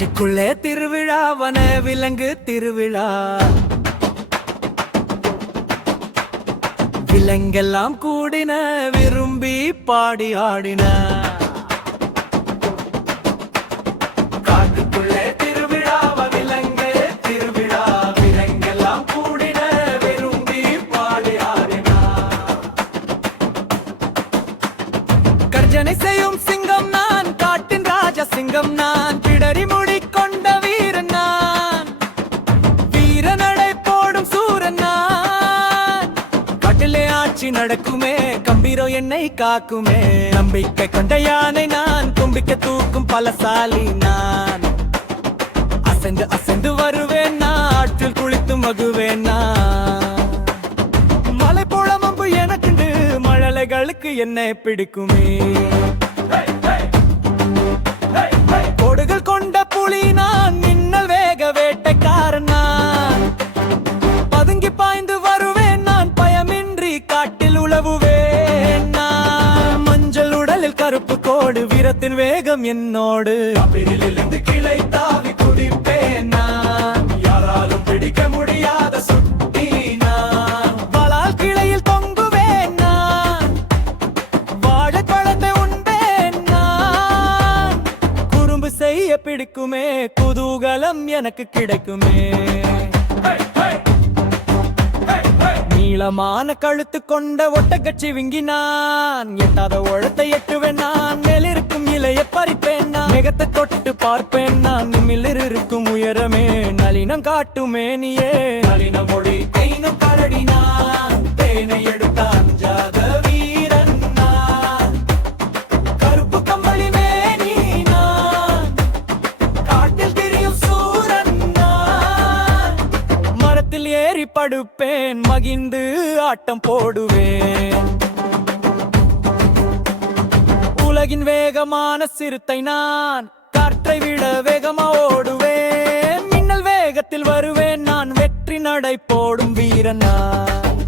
காட்டுக்குள்ளே திருவிழா, வன விலங்கு திருவிழா. விலங்கெல்லாம் கூடின, விரும்பி பாடி ஆடின. காட்டுக்குள்ளே திருவிழா, விலங்கு திருவிழா. விலங்கெல்லாம் கூடின, விரும்பி பாடி ஆடின. கர்ஜனை செய்யும் சிங்கம் நான், காட்டின் ராஜா சிங்கம் நான். பிடரி முடி கொண்ட வீரன் நான், வீரநடை போடும் சூரன் நான். காட்டிலே ஆட்சி நடக்குமே, கம்பீரம் என்னை காக்குமே. நம்பிக்கை கொண்ட யானை நான், தும்பிக்கை தூக்கும் பலசாலி நான். அசைந்து அசைந்து வருவேன் நான், ஆற்றில் குளித்து மகுவேன் நான். மலை போல மம்பு எனக்குண்டு, மழலைகளுக்கு என்னை பிடிக்குமே. கோடுகள் கொண்ட புலி நான், மின்னல் வேக வேட்டைக்காரன் நான். பதுங்கி பாய்ந்து வருவேன் நான், பயமின்றி காட்டில் உழவுவேன் நான். மஞ்சள் உடலில் கருப்பு கோடு, வீரத்தின் வேகம் என்னோடு. அப்பிரிலிருந்து கிளை தாவி குதிப்பேன் நான், யாராலும் பிடிக்க முடியாத சுட்டி நான். வாளால் கிளையில் தொங்குவேன் நான், வாழைப்பழத்தை உண்பேன் நான். குறும்பு செய்ய பிடிக்குமே, குதூகலம் எனக்கு கிடைக்குமே. நீளமான கழுத்து கொண்ட ஒட்டகச்சி விங்கினான், எட்டாத உழத்தை எட்டுவேன் நான். மேலிருக்கும் இலைய பறிப்பேன் நான், மேகத்தை தொட்டு பார்ப்பேன் நான். நிமிலில் இருக்கும் உயரமே, நளினம் காட்டுமே நீயே. நளின மொழி கைனும் கரடி நான், தேனை எடுத்த அஞ்சாத வீரன் நான். கருப்பு கம்பளி மேனி நான், காட்டில் திரியும் சூரன் நான். மரத்தில் ஏறி படுப்பேன், மகிழ்ந்து ஆட்டம் போடுவேன். உலகின் வேகமான சிறுத்தை நான், காற்றை விட வேகமா ஓடுவேன். மின்னல் வேகத்தில் வருவேன் நான், வெற்றி நடை போடும் வீரன் நான்.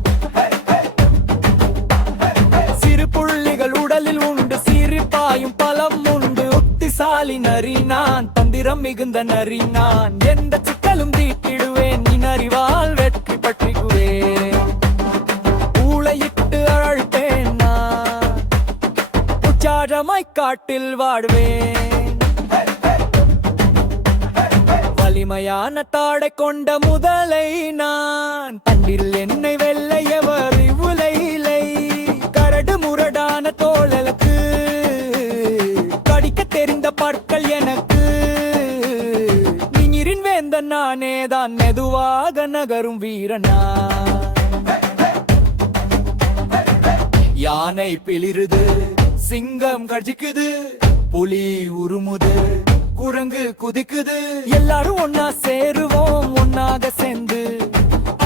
சிறு புள்ளிகள் உடலில் உண்டு, சிரிப்பாயும் பலம் உண்டு. புத்திசாலி நரி நான், தந்திரம் மிகுந்த நரி நான். எந்த சிக்கலும் தீட்டிடுவேன், நீ அறிவால் வெற்றி பற்றிக்குவேன். ஊளையிட்டு அழைப்பேன் நான், உற்சாகமாய் காட்டில் வாடுவேன். வலிமையான தாடை கொண்ட முதலை நான், தண்டில் என்னை வெள்ளையவர் உலையிலை. கரடு முரடான தோழலுக்கு, கடிக்க தெரிந்த பற்கள் எனக்கு. நீரின் வேந்தன் நானேதான், மெதுவாக நகரும் வீரனா. யானை பிளிருது, சிங்கம் கர்ஜிக்குது, புலி உருமுது, குரங்கு குதிக்குது. எல்லாரும் ஒன்னா சேருவோம், ஒன்னாக சேர்ந்து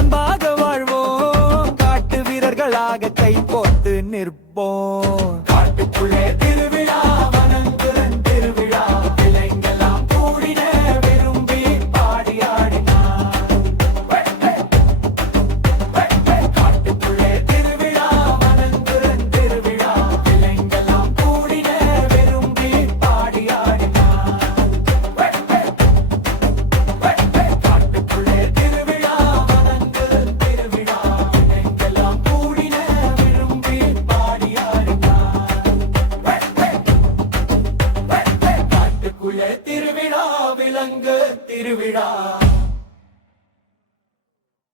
அன்பாக வாழ்வோம். காட்டு வீரர்களாக கை கோர்த்து நிற்போம். காட்டுக்குள்ளே திருவிழா, வனங்குரன் திருவிழா. விலங்கெல்லாம் கூடின, விரும்பி பாடி ஆடினார். காட்டுக்குள்ளே திருவிழா, வனங்குரன் திருவிழா. விலங்கெல்லாம் கூடின, விரும்பி பாடி ஆடினார். காட்டுக்குள்ளே திருவிழா, வனங்குரன் திருவிழா. விலங்கெல்லாம் கூடின, விரும்பி பாடி ஆடினார். காட்டுக்குள்ளே திருவிழா, விலங்கு திருவிழா.